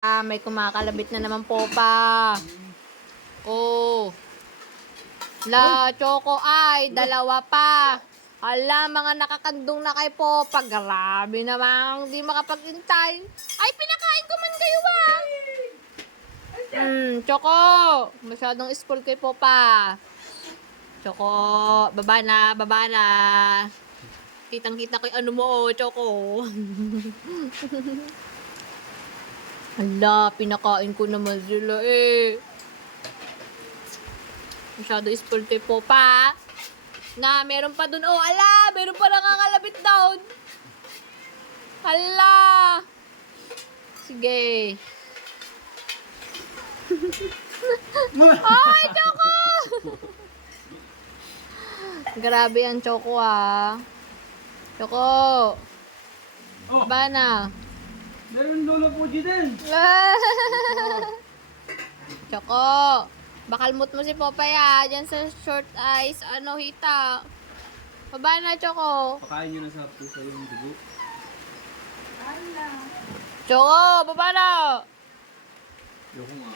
May kumakalabit na naman po pa. Oh. La, Choco ay, dalawa pa. Hala, mga nakakandong na kay Popa. Grabe namang di makapag-intay. Ay, pinakain ko man kayo ba? Choco. Masyadong spoil kay Popa. Choco, baba na, baba na. Kitang-kita ko yung ano mo, Choco. Hala, pinakain ko naman sila eh. Masyado spoiled kay Popa. Na, meron pa dun. Oh, ala, meron pa nangangalabit down. Hala. Sige. Ay, Choco! Grabe yan, Choco ah. Choco. Oh, Ba na? meron lolo po din. Choco. Bakalmot mo si Popeye ah. Diyan sa short eyes. Ano, hita. Baba na, Choco. Pakain nyo na sa pusa yung dugo. Choco, baba na. Yoko nga.